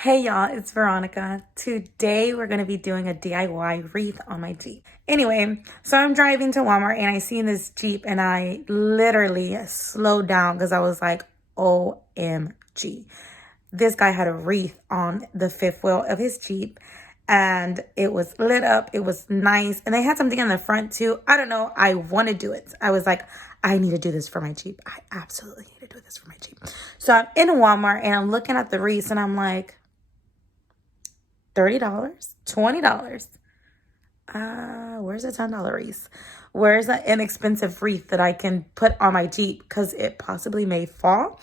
Hey y'all, it's Veronica. Today we're going to be doing a DIY wreath on my Jeep. Anyway, so I'm driving to Walmart and I seen this Jeep and I literally slowed down because I was like, OMG. This guy had a wreath on the fifth wheel of his Jeep and it was lit up. It was nice. And they had something in the front too. I don't know. I want to do it. I was like, I need to do this for my Jeep. I absolutely need to do this for my Jeep. So I'm in Walmart and I'm looking at the wreaths and I'm like, $30, $20. Where's a $10 wreath? Where's an inexpensive wreath that I can put on my Jeep because it possibly may fall?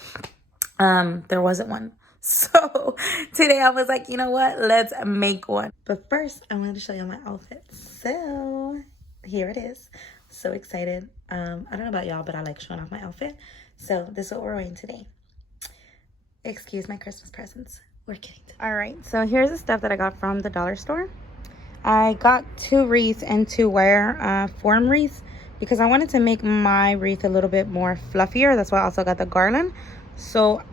There wasn't one. So today I was like, you know what? Let's make one. But first, I wanted to show you my outfit. So here it is. So excited. I don't know about y'all, but I like showing off my outfit. So this is what we're wearing today. Excuse my Christmas presents. We're kidding. All right, so here's the stuff that I got from the dollar store. I got 2 wreaths and 2 wire form wreaths because I wanted to make my wreath a little bit more fluffier. That's why I also got the garland. So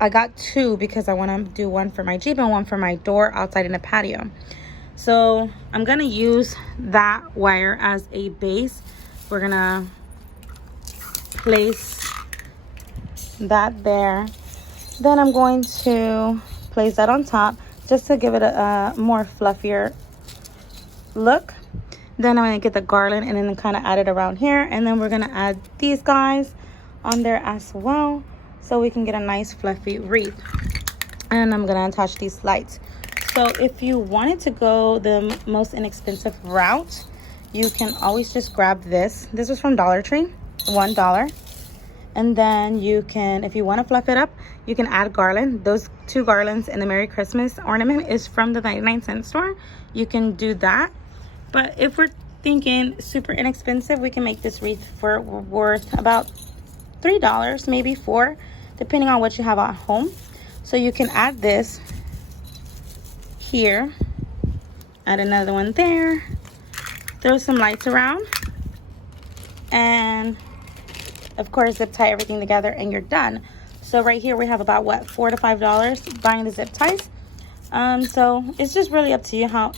I got 2 because I want to do one for my Jeep and one for my door outside in the patio. So I'm gonna use that wire as a base. We're gonna place that there. Then I'm going to place that on top just to give it a more fluffier look. Then I'm going to get the garland and then kind of add it around here. And then we're going to add these guys on there as well so we can get a nice fluffy wreath. And I'm going to attach these lights. So if you wanted to go the most inexpensive route, you can always just grab this. This was from Dollar Tree, $1. And then you can, if you want to fluff it up, you can add garland. Those 2 garlands and the Merry Christmas ornament is from the 99-cent store. You can do that. But if we're thinking super inexpensive, we can make this wreath for worth about $3, maybe 4, depending on what you have at home. So you can add this here, add another one there, throw some lights around, and of course zip tie everything together and you're done. So right here we have about what, $4 to $5 buying the zip ties. So it's just really up to you how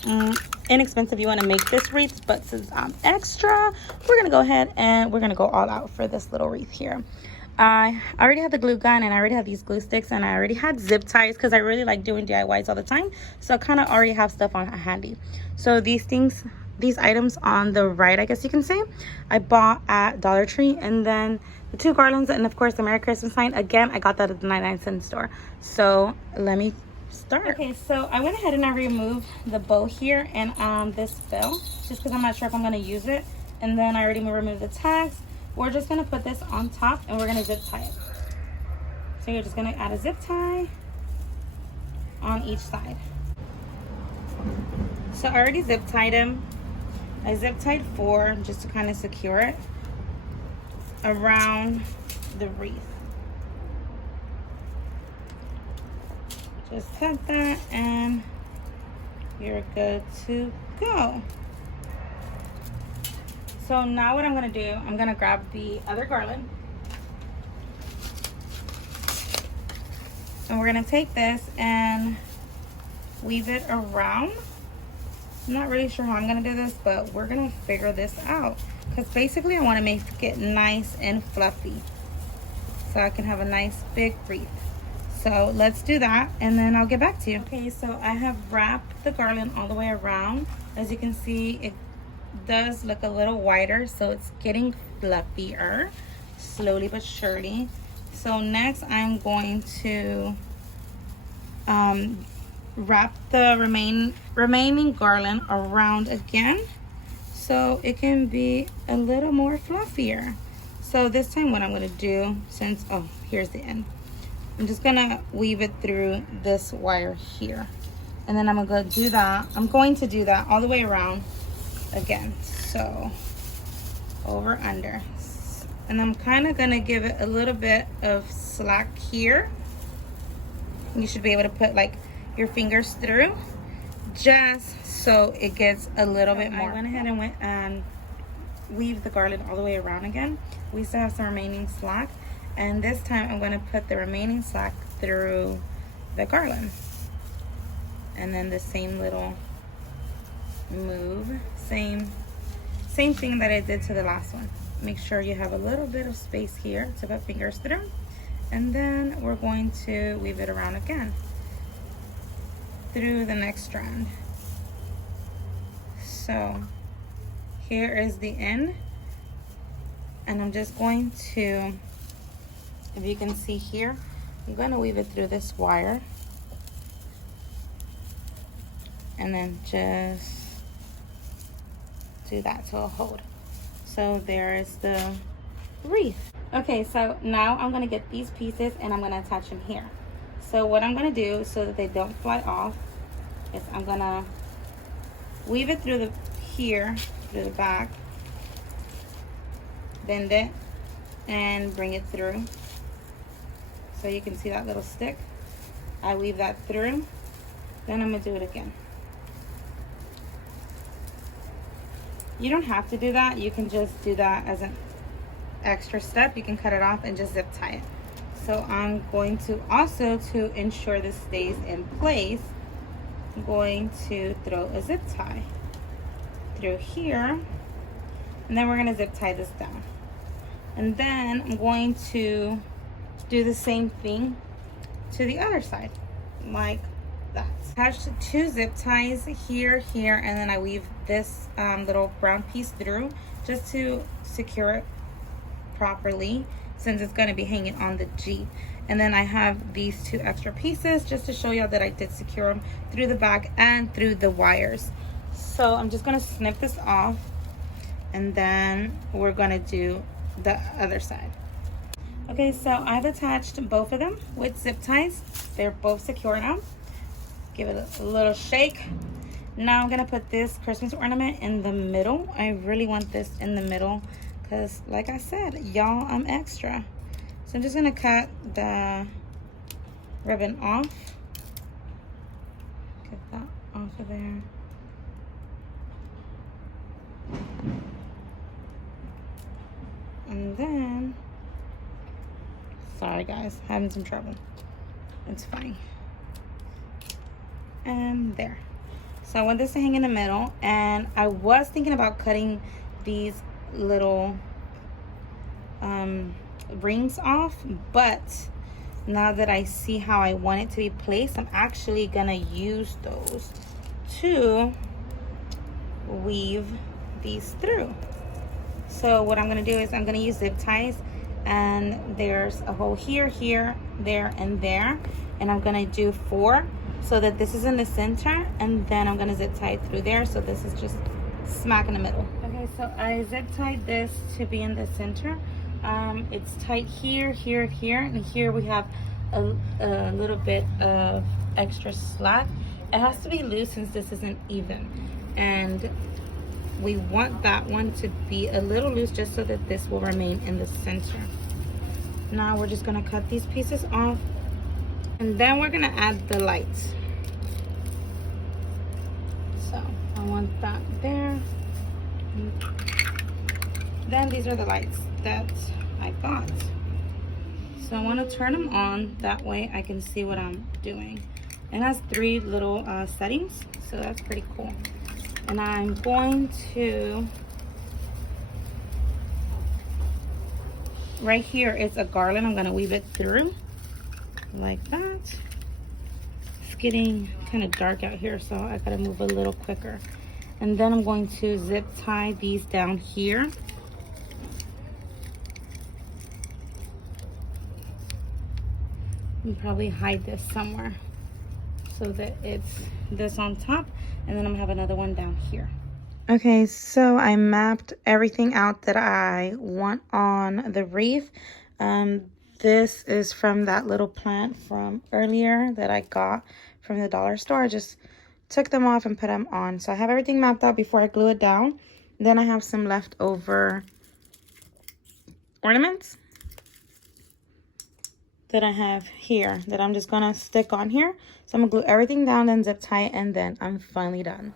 inexpensive you want to make this wreath. But since I'm extra, we're gonna go ahead and we're gonna go all out for this little wreath here. I already have the glue gun and I already have these glue sticks and I already had zip ties because I really like doing DIYs all the time. So I kind of already have stuff on handy. So these items on the right, I guess you can say, I bought at Dollar Tree. And then the 2 garlands and of course the Merry Christmas sign, again, I got that at the 99-cent store. So let me start. Okay, so I went ahead and I removed the bow here and this fell just because I'm not sure if I'm going to use it. And then I already removed the tags. We're just going to put this on top and we're going to zip tie it. So you're just going to add a zip tie on each side. So I already zip tied them. I zip tied 4 just to kind of secure it around the wreath. Just cut that and you're good to go. So now what I'm going to do, I'm going to grab the other garland. And we're going to take this and weave it around. I'm not really sure how I'm going to do this, but we're going to figure this out. Because basically I want to make it nice and fluffy. So I can have a nice big wreath. So let's do that and then I'll get back to you. Okay, so I have wrapped the garland all the way around. As you can see, it does look a little wider, so it's getting fluffier slowly but surely. So next I'm going to wrap the remaining garland around again so it can be a little more fluffier. So this time what I'm going to do, since here's the end, I'm just gonna weave it through this wire here and then I'm going to do that all the way around again. So over, under, and I'm kind of gonna give it a little bit of slack here. You should be able to put like your fingers through just so it gets a little bit more. I went ahead and went and weave the garland all the way around again. We still have some remaining slack, and this time I'm going to put the remaining slack through the garland. And then the same little move, same thing that I did to the last one. Make sure you have a little bit of space here to put fingers through, and then we're going to weave it around again through the next strand. So here is the end, and I'm just going to, if you can see here, I'm going to weave it through this wire and then just do that to a hold. So there is the wreath. Okay, so now I'm going to get these pieces and I'm going to attach them here. So what I'm going to do so that they don't fly off is I'm going to weave it through through the back, bend it, and bring it through. So you can see that little stick. I weave that through, then I'm gonna do it again. You don't have to do that. You can just do that as an extra step. You can cut it off and just zip tie it. So I'm going to also, to ensure this stays in place, I'm going to throw a zip tie through here, and then we're going to zip tie this down. And then I'm going to do the same thing to the other side, like that. Attach 2 zip ties here, and then I weave this little brown piece through just to secure it properly, since it's going to be hanging on the Jeep. And then I have these 2 extra pieces just to show y'all that I did secure them through the back and through the wires. So I'm just going to snip this off, and then we're going to do the other side. Okay, so I've attached both of them with zip ties. They're both secure now. Give it a little shake. Now I'm going to put this Christmas ornament in the middle. I really want this in the middle because, like I said, y'all, I'm extra. So I'm just going to cut the ribbon off. Get that off of there. And then, sorry guys, having some trouble. It's fine. And there. So I want this to hang in the middle, and I was thinking about cutting these little rings off, but now that I see how I want it to be placed, I'm actually gonna use those to weave these through. So what I'm gonna do is I'm gonna use zip ties, and there's a hole here, there, and there, and I'm gonna do 4 so that this is in the center, and then I'm gonna zip tie it through there, so this is just smack in the middle. Okay, so I zip tied this to be in the center. It's tight here, and here we have a little bit of extra slack. It has to be loose since this isn't even, and we want that one to be a little loose just so that this will remain in the center. Now we're just gonna cut these pieces off, and then we're gonna add the lights. So I want that there. Then these are the lights that I got. So I want to turn them on, that way I can see what I'm doing. It has 3 little settings, so that's pretty cool. And I'm going to, right here is a garland. I'm going to weave it through like that. It's getting kind of dark out here, so I got to move a little quicker. And then I'm going to zip tie these down here. And probably hide this somewhere so that it's this on top, and then I'm gonna have another one down here. Okay, so I mapped everything out that I want on the wreath. This is from that little plant from earlier that I got from the dollar store. I just took them off and put them on. So I have everything mapped out before I glue it down. Then I have some leftover ornaments that I have here that I'm just gonna stick on here. So I'm gonna glue everything down, then zip tie it, and then I'm finally done.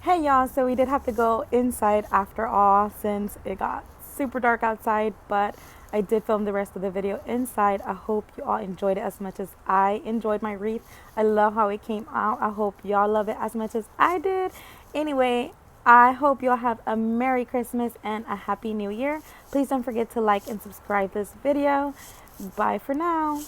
Hey y'all, so we did have to go inside after all since it got super dark outside, but I did film the rest of the video inside. I hope you all enjoyed it as much as I enjoyed my wreath. I love how it came out. I hope y'all love it as much as I did. Anyway, I hope y'all have a Merry Christmas and a Happy New Year. Please don't forget to like and subscribe this video. Bye for now.